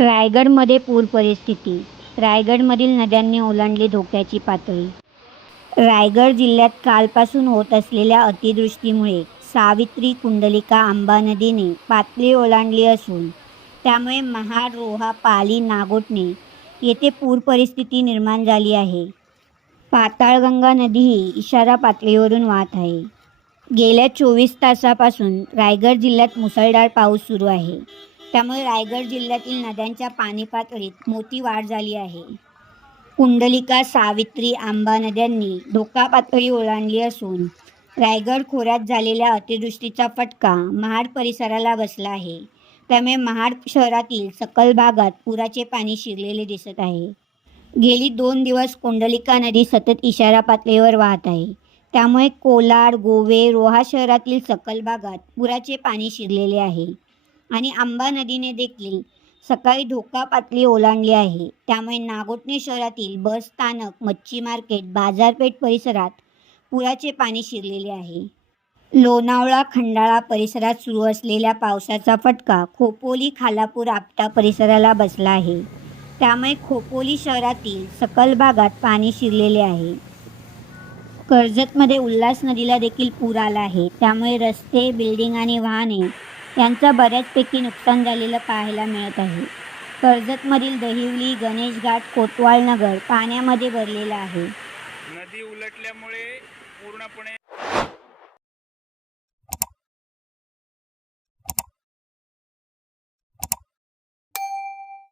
रायगडमध्ये पूर परिस्थिती. रायगडमधील नद्यांनी ओलांडली धोक्याची पातळी. रायगड जिल्ह्यात कालपासून होत असलेल्या अतिवृष्टीमुळे सावित्री कुंडलिका आंबा नदीने पातळी ओलांडली असून त्यामुळे महाड रोहा पाली नागोटणे येथे पूर परिस्थिती निर्माण झाली आहे. पाताळगंगा नदीही इशारा पातळीवरून वाहत आहे. गेल्या चोवीस तासापासून रायगड जिल्ह्यात मुसळधार पाऊस सुरू आहे. त्यामुळे रायगड जिल्ह्यातील नद्यांच्या पाणी पातळीत मोठी वाढ झाली आहे. कुंडलिका सावित्री आंबा नद्यांनी धोका पातळी ओलांडली असून रायगड खोऱ्यात झालेल्या अतिवृष्टीचा फटका महाड परिसराला बसला आहे. त्यामुळे महाड शहरातील सकल भागात पुराचे पाणी शिरलेले दिसत आहे. गेली दोन दिवस कुंडलिका नदी सतत इशारा पातळीवर वाहत आहे. त्यामुळे कोलाड गोवे रोहा शहरातील सकल भागात पुराचे पाणी शिरलेले आहे. आणि आंबा नदीने देखील सकाळी धोका पातळी ओलांडली आहे. त्यामुळे नागोटणे शहरातील बस स्थानक मच्छी मार्केट बाजारपेठ परिसरात पुराचे पाणी शिरलेले आहे. लोणावळा खंडाळा परिसरात सुरू असलेल्या पावसाचा फटका खोपोली खालापूर आपटा परिसराला बसला आहे. त्यामुळे खोपोली शहरातील सकल भागात पाणी शिरलेले आहे. कर्जतमध्ये उल्हास नदीला देखील पूर आला आहे. त्यामुळे रस्ते बिल्डिंग आणि वाहने यांचं बऱ्याचपैकी नुकसान झालेलं पाहायला मिळत आहे. कर्जतमधील दहिवली गणेश घाट कोतवाल नगर पाण्यामध्ये भरलेलं आहे. नदी उलटल्यामुळे पूर्णपणे